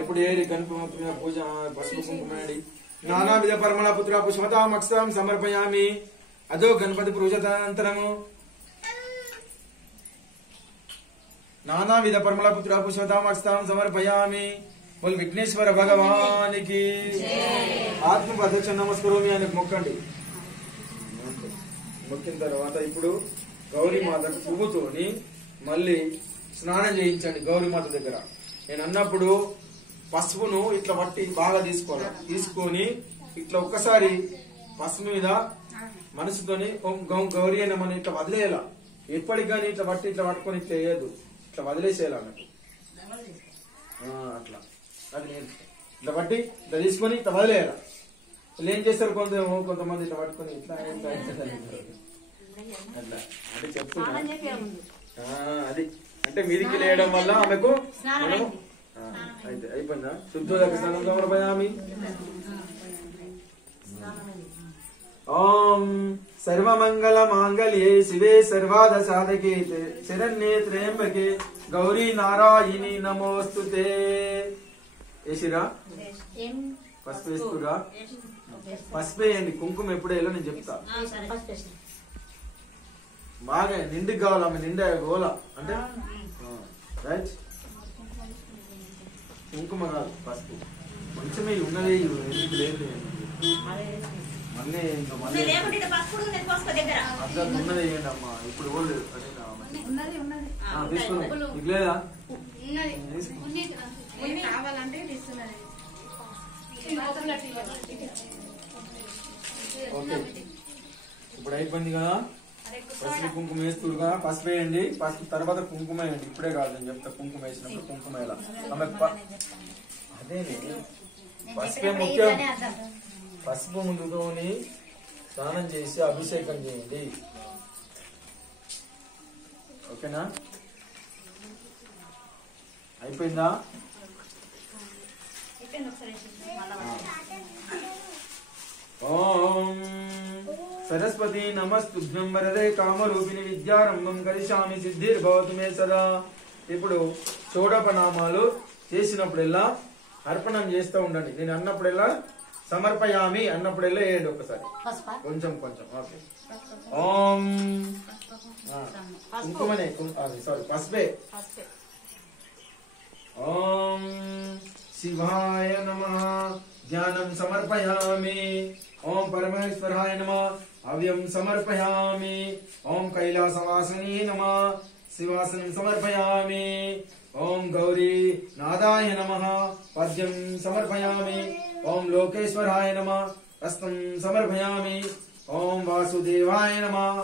ఇప్పుడు ఏది గణపతి పూజ పసుపు కుంకుమేడి నానావిధ పరిమళ పుత్ర పుష్పతామక్షరం సమర్పయామి. అదో గణపతి పూజానంతరము నానావిధ పరిమళ పుత్ర పుష్పతామక్షరం సమర్పయామి. బోల్ విఘ్నేశ్వర భగవానికి. ఆత్మ ప్రదక్షిణ నమస్కారం ఆయనకు మొక్కండి. మొక్కిన తర్వాత ఇప్పుడు గౌరీమాతకు పువ్వుతోని మళ్ళీ స్నానం చేయించండి గౌరీమాత దగ్గర. నేను అన్నప్పుడు పసుపును ఇట్లా పట్టి బాగా తీసుకోవాలి. తీసుకొని ఇట్లా ఒక్కసారి పసుపు మీద మనసుతోని గౌరీ అయినా మనం ఇట్లా వదిలేయాల. ఎప్పటికి కానీ ఇట్లా పట్టి ఇట్లా పట్టుకొని ఇట్లా వేయద్దు, ఇట్లా వదిలేసేయాలి అన్నట్టు. అట్లా అది ఇట్లా పట్టి ఇట్లా తీసుకొని ఇట్లా వదిలేయాల. వీళ్ళు ఏం చేస్తారు కొంతమంది ఇట్లా పట్టుకొని ఇట్లా అట్లా అంటే చెప్తున్నా. అది అంటే మీదికి లేయడం వల్ల ఆమెకు అయితే అయిపోయిందా? శుద్ధోదక స్నానం సమర్పయామి. ఓం సర్వమంగళ మాంగళ్యే శివే సర్వాద సాధకే శరణ్యే త్రయంబకే గౌరీ నారాయణి నమోస్తుతే. వేసిరా? పసుపు వేస్తురా? పసుపు వేయండి. కుంకుమ ఎప్పుడేలో నేను చెప్తా. బాగా నిండుకి కావాలి ఆమె నిండా గోల అంటే రైట్. కుంకుమ కాదు పసుపు కొంచెమే ఉన్నది లేదు. మళ్ళీ ఇంకా మళ్ళీ అందరు ఉన్నది వేయండి అమ్మా. ఇప్పుడు ఓల్డ్ తీసుకున్నాం మీకు లేదా? ఓకే ఇప్పుడు అయిపోయింది కదా. పసుపు కుంకుమ వేస్తుడు కదా. పసుపు వేయండి. పసుపు తర్వాత కుంకుమ వేయండి. ఇప్పుడే కాదు నేను చెప్తా. కుంకుమ వేసినప్పుడు కుంకుమ వేయాల. అదే పసుపే ముఖ్యం. పసుపు ముందుతోని స్నానం చేసి అభిషేకం చేయండి. ఓకేనా? అయిపోయిందా? ఓం సరస్వతి నమస్తుభ్యం వరదే కామరూపిణి విద్యారంభం కరిష్యామి సిద్ధిర్భవతు మే సదా. ఇప్పుడు షోడపనామాలు చేసినప్పుడల్లా అర్పణం చేస్తూ ఉండండి. నేను అన్నప్పుడల్లా సమర్పయామి అన్నప్పుడల్లా వేయండి ఒకసారి కొంచెం కొంచెం. ఓకే. ఓం కుంకుమనే సారీ పసుపే. ఓం శివాయ నమః జ్ఞానం సమర్పయామి. ఓం పరమేశ్వరాయ నమః అవ్యం సమర్పయామి. ఓం కైలాసవాసిని నమః శివాసనం సమర్పయామి. ఓం గౌరీ నాదాయ నమః పద్యం సమర్పయామి. ఓం లోకేశ్వరాయ నమః హస్తం సమర్పయామి. ఓం వాసుదేవాయ నమః.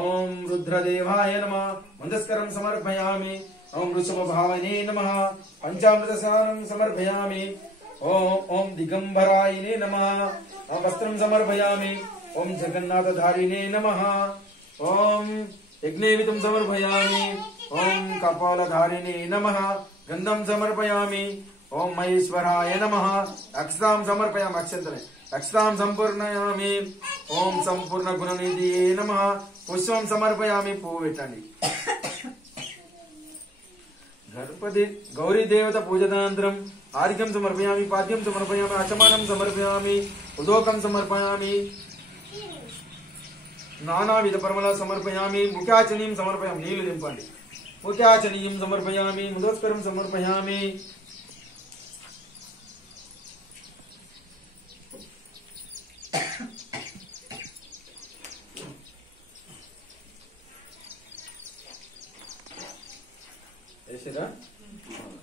ఓం రుద్రదేవాయ నమః మందస్కరం సమర్పయామి. ఓం వృషభభావనే నమః పంచామృతసారం సమర్పయామి. ఓం దిగంబరాయనే నమః వస్త్రం సమర్పయామి. ఓం జగన్నాథధారిణే నమః. ఓం యజ్ఞేవితం సమర్పయామి. ఓం కపాలధారిణే నమః గంధం సమర్పయామి. ఓం మహేశ్వరాయ నమః అక్షతాం సమర్పయామి. అక్షంతనే అక్షతాం సంపూర్ణయామి. ఓం సంపూర్ణ గుణనిధియే నమః పుష్పం సమర్పయామి. పువ్వు పెట్టండి. గణపతి గౌరీ దేవత పూజానంతరం ఆర్ఘ్యం సమర్పయామి. పాద్యం సమర్పయామి. ఆచమనం సమర్పయామి. ఉదోకం సమర్పయామి. నానావిధ పరిమళ సమర్పయామి. ముఖ్యాచనీయం సమర్పయామి. నీళ్లు దింపండి. ముఖ్యాచనీయం సమర్పయామి. ముదోస్కరం సమర్పయామి.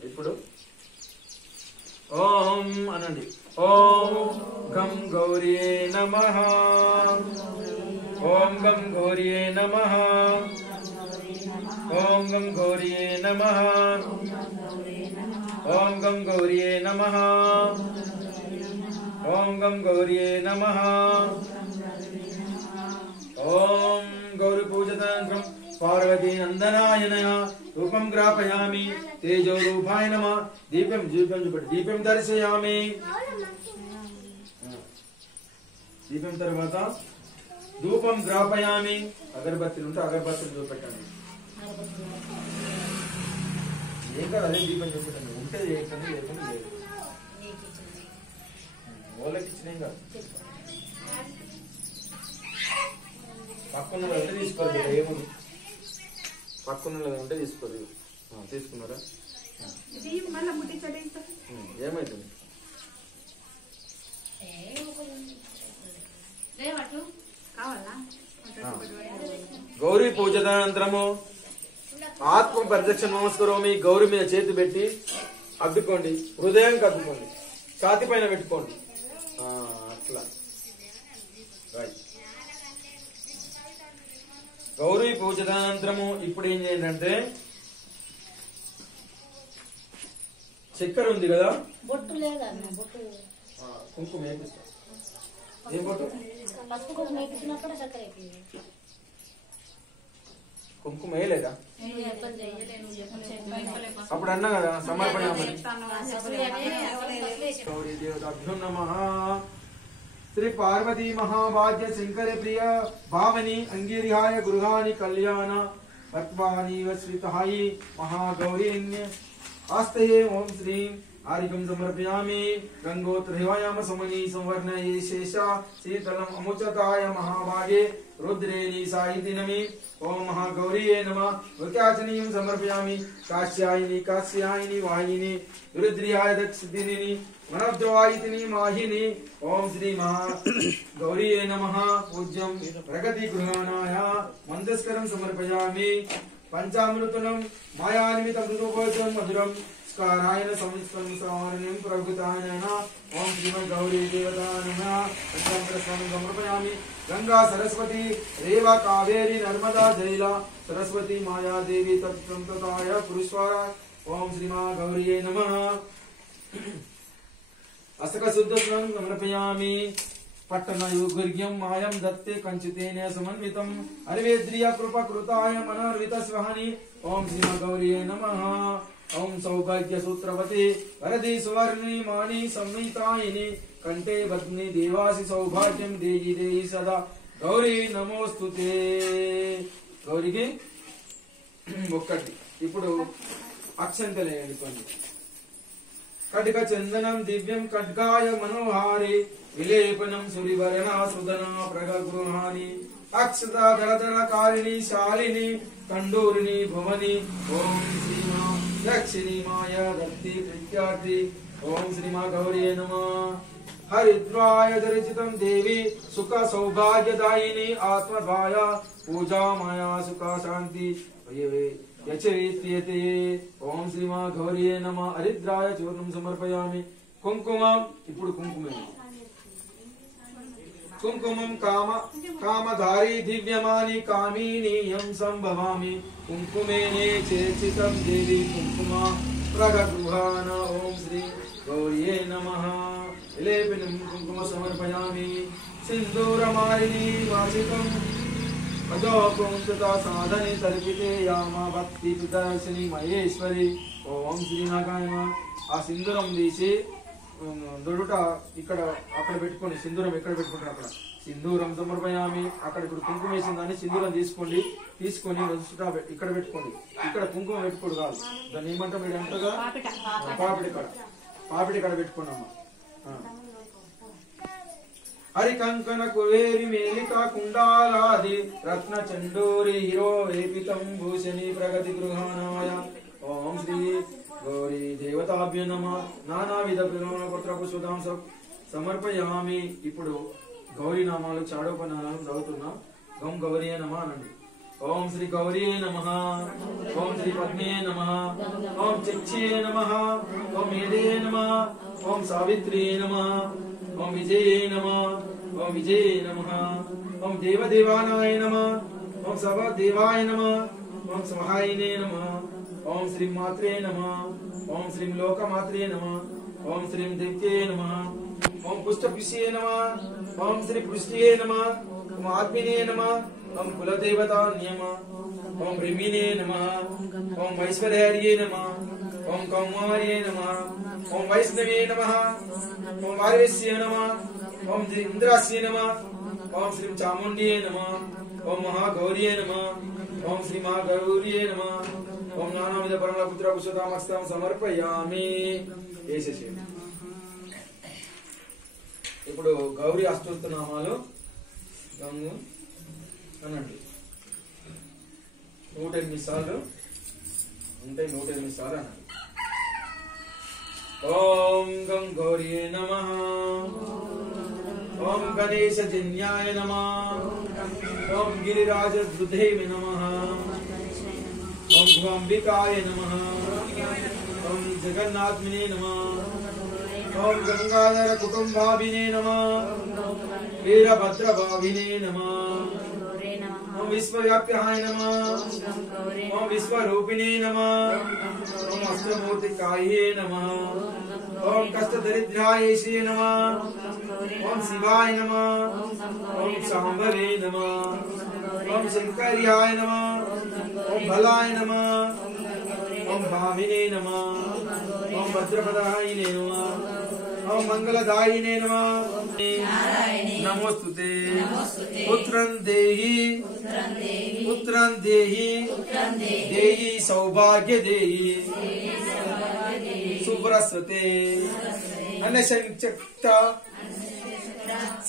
ఇప్పుడు ఓం అనండి. ఓం గం గౌరియే నమః. ఓం గం గౌరియే నమః. ఓం గం గౌరియే నమః. ఓం గం గౌరియే నమః. ఓం గం గౌరియే నమః. ఓం గౌరీ పూజానంతరం పార్వతీ నందనాయన రూపం గ్రాపయామి. తేజో రూపాయ నమః. దీపం చూపండి. దీపం దర్శయామి. దీపం తర్వాత ధూపం గ్రాపయామి. అగరబత్తులు ఉంటే అగరబత్తులు చూపెట్టండి. ఇంకా అదే దీపం చెప్పండి, ఉంటే చేయకండి లేకుండా లేదు. వాళ్ళకి ఇచ్చినాం కాదు, పక్కన ఉంటే తీసుకోరు, ఏముంది పక్కన ఉంటే తీసుకోరు. తీసుకున్నారా? ఏమైతుంది? గౌరీ పూజానంతరము ఆత్మ పరిరక్షణ నమస్కారం. గౌరీ మీద చేతి పెట్టి అద్దుకోండి, హృదయానికి అద్దుకోండి, ఛాతి పైన పెట్టుకోండి. అట్లా గౌరీ పూజానంతరము ఇప్పుడు ఏం చేయండి అంటే, చక్కెర ఉంది కదా, బొట్టు లేదా బొట్టు కుంకుమ వేపిస్తా. ఏం బొట్టు? కుంకుమ వేయలేదా? అప్పుడు అన్నా కదా సమర్పణ. గౌరీ దేవతాభ్యో నమః. శ్రీ పార్వతీ మహాభాగ్య శంకర ప్రియ భావని అంగీరిహాయ గృహాని కళ్యాణ తత్వాని శ్రీతాయి మహాగౌరీన్య आस्ते ओम श्री आर्घ्यं समर्पयामि. गंगोत्रहिवायाम समनी संवर्णये शेषा शीतलम अमुचताय महाभागे रुद्रेणी साहितिनमि. ओम महागौरीये नमः. वक्याचनीयं समर्पयामि. काश्यायिनी वाहिनी रुद्रियाय दक्षिणिनी मनोद्वायिनी माहिनी. ओम श्री महागौरीये नमः. पूज्यं प्रगति गृहाणाय मंदस्करं समर्पयामि. पंचामृतनं मायानिमितं मृदुभोजं मधुरं स्कारायण संस्करणं प्रभुतायन. ओम श्रीमद्गौरी देवता नमः. पंचामृतं समर्पयामि. गंगा सरस्वती रेवा कावेरी नर्मदा जैला सरस्वती माया देवी तत्संतताय पुरुषवारा. ओम श्रीमद्गौरी नमः. अस्क शुद्ध स्नानं समर्पयामि. पट्टन युगुर्ग्यं मायं दत्ते कंचितेन समन्वितं अर्वेद्रिय कृपाकृताय मनोर्वित स्वहनि. ओम श्रीमद्गौरी नमः. ओम सौभाग्य सूत्रवती वरदे सुवर्णी मानी संहितायिनी कंठे बध्नि देवासि सौभाग्यं देहि देहि सदा. गौरी नमोस्तुते. गौरीకి ఒక్కటి. ఇప్పుడు అక్షంతలు వేయండి. కటిక చందనం దివ్యం ఖడ్గాయ మనోహారి విలేపనం సురివర్ణ సుదనా ప్రగృహాని అక్షతా దళదళకారిణి శాలిని కండూరిని భువని. ఓం శ్రీమా దక్షిణి మాయా దత్తి ప్రఖ్యాతి. ఓం శ్రీమా గౌరీ నమః. హరిద్వాయ దర్శితం దేవి సుఖ సౌభాగ్యదాయిని ఆత్మద్వాయ పూజా మాయా సుఖ శాంతి యచైత్యతే. ఓం శ్రీమా గౌరీ నమః. హరిద్రాయ చూర్ణం సమర్పయామి. కుంకుమం. ఇప్పుడు కుంకుమే. కుంకుమం కామధారీ దివ్యమాని కామినీయం సంభవామి. కుంకుమేనే చేర్చితం దేవి కుంకుమ ప్రగృహాన. ఓం శ్రీ గౌరీ నమః. లేపనం కుంకుమ సమర్పయామి. సింధూరమాలిని వాసికం అజోకుంతతా సాధని తర్పితే యామ భక్తి ప్రదర్శిని మహేశ్వరి. ఓం శ్రీ నాగాయ. ఆ సింధూరం తీసి దొడుట ఇక్కడ అక్కడ పెట్టుకోండి. సింధూరం ఎక్కడ పెట్టుకుంటారు అక్కడ సింధూరం సమర్పయామి. అక్కడ ఇప్పుడు కుంకుమ వేసిందని సింధూరం తీసుకొని ఇక్కడ పెట్టుకోండి. ఇక్కడ కుంకుమ పెట్టుకోడు కాదు, దాన్ని ఏమంటాం మీరు అంటారుగా పాపిడి ఇక్కడ పెట్టుకోండి అమ్మా. హరి కంకణ కువేరి మేలిక కుండాలాది రత్న చండూరి హిరో వేపితం భూషణి ప్రగతి గృహానాయ. ఓం శ్రీ గౌరీ దేవతాభ్యో నమః. నానావిధ పత్ర పుష్పదాం సమర్పయామి. ఇప్పుడు గౌరీ నామాలు చాడోపనామాలు చదువుతున్నాం. గం గౌరీ నమః అనండి. ఓం శ్రీ గౌరీ నమః. ఓం శ్రీ పద్మే నమః. ఓం చక్షే నమః. ఓం మేధే నమః. ఓం సావిత్రీ నమః. ఓం విజయే నమః. ఓం విజయే నమః. ఓం దేవదేవానాయ నమః. ఓం సర్వదేవాయ నమః. ఓం సహాయినే నమః. ఓం శ్రీ మాత్రే నమః. ఓం శ్రీ లోకమాత్రే నమః. ఓం శ్రీ దివ్యే నమః. ఓం పుష్టపుష్యే నమః. ఓం శ్రీ పుష్ట్యే నమః. ఓం ఆత్మినే నమః. ఓం కులదేవతాన్య నమః. ఓం బ్రహ్మిణే నమః. ఓం వైశ్వర్యార్యే నమః. ఓం కౌమార్యే నమః. ఓం వైష్ణవే నమః. ఓం వార్యస్య నమః. ఓం ఇంద్రాస్య నమః. ఓం శ్రీ చాముండ్యే నమః. ఓం మహాగౌర్యే నమః. ఓం శ్రీ మహాగౌర్యే నమః. ఓం నానావిధ పరిమళ పుత్ర పుష్పతామస్తం సమర్పయామి. వేసేసేయండి. ఇప్పుడు గౌరీ అష్టోత్తనామాలు గంగు అనండి. 108 సార్లు ఉంటాయి. 108 సార్లు అనండి. ఓం గం గౌరీ నమః. ఓం గణేశజన్యాయ నమః. ఓం గిరిరాజద్రుధైమి నమః. ఓం భువంబికాయ నమః. ఓం జగన్నాథ్మినే నమః. ఓం గంగాధర కుటుంబాభినే నమః. వీరభద్రభావినే నమః. ఓం విశ్వవ్యాప్యాయ నమః. ఓం విశ్వరూపిణే నమః. ఓం అష్టమూర్తికాయే నమః. ఓం కష్టదరిద్రాయేషే నమః. ఓం శివాయ నమః. ఓం శాంభవే నమః. ఓం శంకర్యాయ నమః. ఓం బలాయ నమః. ఓం భామినే నమః. ఓం భద్రపదాయినే నమః. ఓం మంగళదాయినే నమః. నమోస్తుతే పుత్రం దేహి పుత్రం దేహి దేహి సౌభాగ్య దేహి సుబ్రస్వతే అనశంచక్త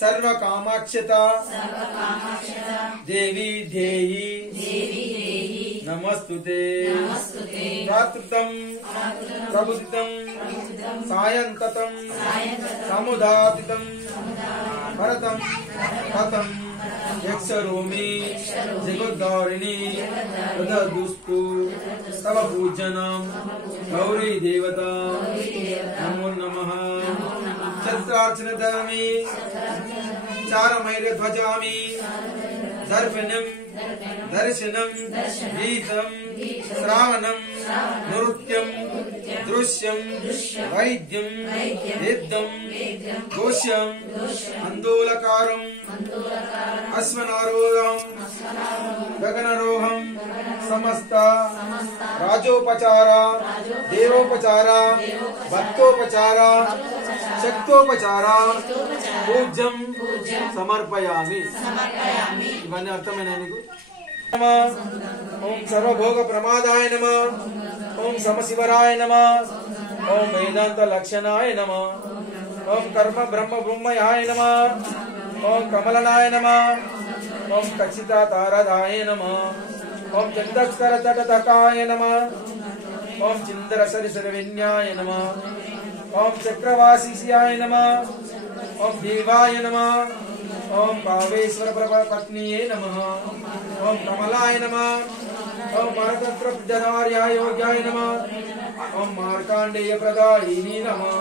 సర్వకామాక్షత దేవి దేహి నమస్తుతే. ప్రాతృతం ప్రభుదితం సాయంతతం సముదాతితం భరతం కథం యక్షరోమి జగద్ధారిణి తదదుస్తు తవ పూజనం గౌరీ దేవత నమో నమః. ఛత్రార్చన ధర్మి చారమైర ధ్వజామి దర్శనం దర్శనం గీతం శ్రావణం నృత్యం దృశ్యం వైద్యం వేద్దం ఘోష్యం అందోలకారం అశ్వనారోహం గగనరోహం సమస్త రాజోపచార దేవోపచార భక్తోపచార శక్తోపచార పూజ్యం సమర్పయామి. ఇవన్నీ అర్థమైనా నీకు? ఓం సర్వభోగ ప్రమాదాయ నమః. ఓం సమశివరాయ నమః. ఓం వేదాంత లక్షణాయ నమః. ఓం కర్మ బ్రహ్మ బ్రహ్మయాయ నమః. ఓం కమలనాయ నమః. ఓం కచ్చిత తారదాయ నమః. ఓం చందస్కర తటతకాయ నమః. ఓం చిందర సరిసర విన్యాయ నమః. ఓం చక్రవాసియాయ నమః. ఓం దేవాయ నమః. ఓం కావేశ్వర పత్నియే నమః. ఓం కమలాయ నమః. ఓం పరతత్రజనార్యాయ యోగ్యాయ నమః. ఓం మార్కాండేయ ప్రదాయిని నమః.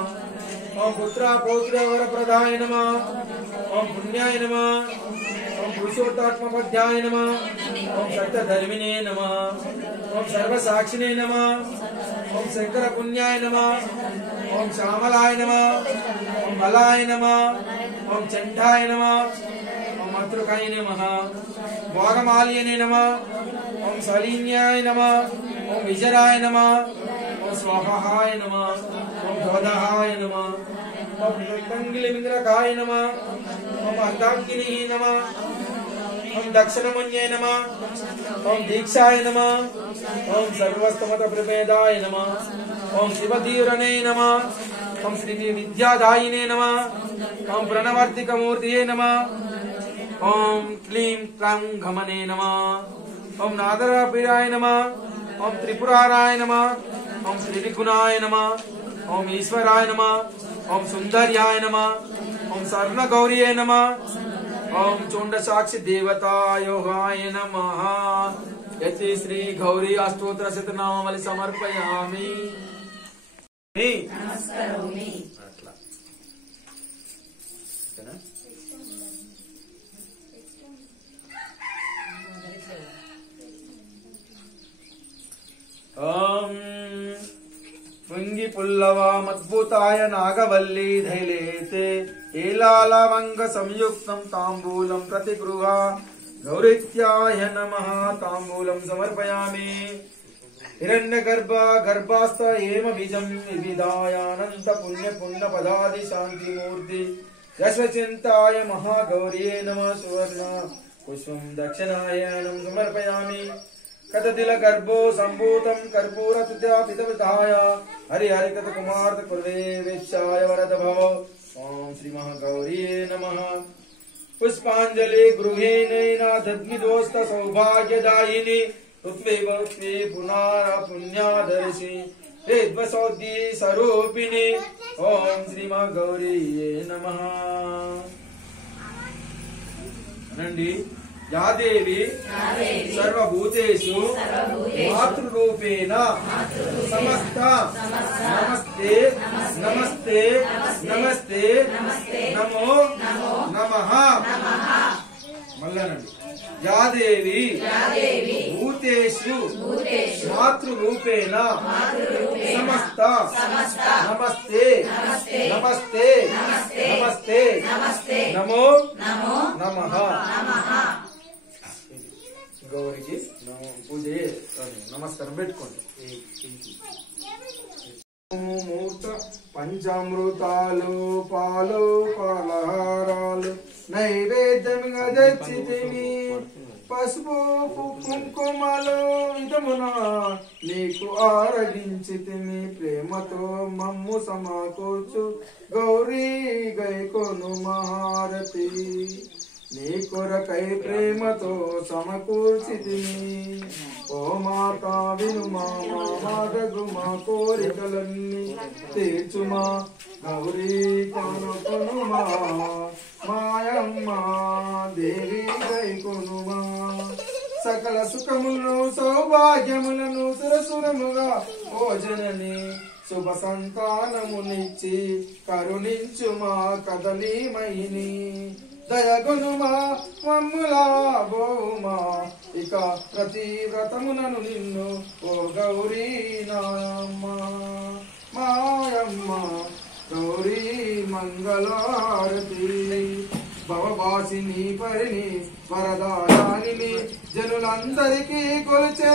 ఓం పుత్ర పౌత్ర వర ప్రదాయ నమః. ఓం పుణ్యాయ నమః. ఓం పురుషోత్తాత్మపద్యాయ నమః. ఓం సత్యధర్మినే నమః. ఓం సర్వసాక్షినే నమః. ఓం శంకర పుణ్యాయ నమః. ఓం శ్యామలాయ నమః. ఓం బలాయ నమః. ఓం చండాయ నమః. ఓం మతృకాయ నమః. వాగమాలియనే నమః. ఓం సలీన్యాయ నమః. ఓం విజరాయ నమః. ఓం స్వాహాయ నమః. ఓం ధోదహాయ నమః. ఓం రంగిలిమింద్రకాయ నమః. ఓం అర్ధాంగిని నమః. ఓం దక్షిణమున్యే నమః. ఓం దీక్షాయ నమః. ఓం సర్వస్తమత ప్రభేదాయ నమః. ఓం శివధీరనే నమః. ఓం శ్రీ విద్యాదాయినే నమః. ఓం ప్రణవర్తికమూర్తియే నమః. ఓం క్లీం క్లాం ఘమనే నమః. ఓం నాదరాపీడాయ నమః. ఓం త్రిపురారాయ నమః. ఓం శ్రీగుణాయ నమః. ఓం ఈశ్వరాయ నమః. ఓం సుందర్యాయ నమః. ఓం స్వర్ణగౌరియే నమః. ఓం చోండ సాక్షి దేవతాయోగాయ నమః. యతి శ్రీ గౌరీ అష్టోత్తర శతనామావళి సమర్పయామి. అట్లా ఓం శృంగి పుల్లవామద్భుతాయ నాగవల్లి ధైలేతే ఏలాలవంగ సంయుక్తం తాంబూలం ప్రతిగృహ గౌరీత్యాయ నమః. తాంబూలం సమర్పయామి. హిరణ్యగర్భ గర్భాస్థ ఏమ బీజం వివిధాయానంత పుణ్య పుణ్య పదాది శాంతిమూర్తి యశ్వచింతాయ మహాగౌర్యే నమః. సువర్ణ పుష్పం దక్షిణాయనం సమర్పయామి. कतदिल गर्भो संभूतं कर्पूर पितृताय हरिहरिकत कुमार कुलदेवेशाय वरद भव। ओम श्री महागौरी नमः। पुष्पांजलि गृहेण दद्मिदोस्त सौभाग्यदायिनी ऋत्वेव पुनः पुण्यादर्शि वेद्वसौद्धी स्वरूपिणी। ओम श्री महागौरी नमः। నండి యాదేవి సర్వభూతేషు మాతృరూపేణ సమస్త నమస్తే నమస్తే నమస్తే నమో నమః। మళ్ళానండి యాదేవి భూతేషు మాతృరూపేణ సమస్త నమస్తే నమస్తే నమస్తే నమో నమః। గౌరికి పూజ నమస్కారం పెట్టుకోండి। మూర్త పంచామృతాలు పాలు పలహారాలు నైవేద్యంగా తెచ్చితిమి పసుపు కుంకుమలు విధమున నీకు ఆరగించితిమి ప్రేమతో మమ్ము సమకూర్చు గౌరీ గైకొను మహారతి నీ కొరకై ప్రేమతో సమకూర్చితిమి ఓ మాతా వినుమా మాదగు మా కోరికలన్నీ తీర్చుమా గౌరీ కొనుకొనుమా మాయమ్మ దేవి గైకొనుమా సకల సుఖములను సౌభాగ్యములను సురసురముగా ఓ జనని శుభ సంతానమునిచ్చి కరుణించుమా కదలీమయిని దయగొనుమా మమ్ములా బోమా ఇక ప్రతి వ్రతమునను నిన్ను ఓ గౌరీ నాయమ్మ మాయమ్మ గౌరీ మంగళారతి భవవాసిని పరిని వరదాయాని జనులందరికీ కొలిచే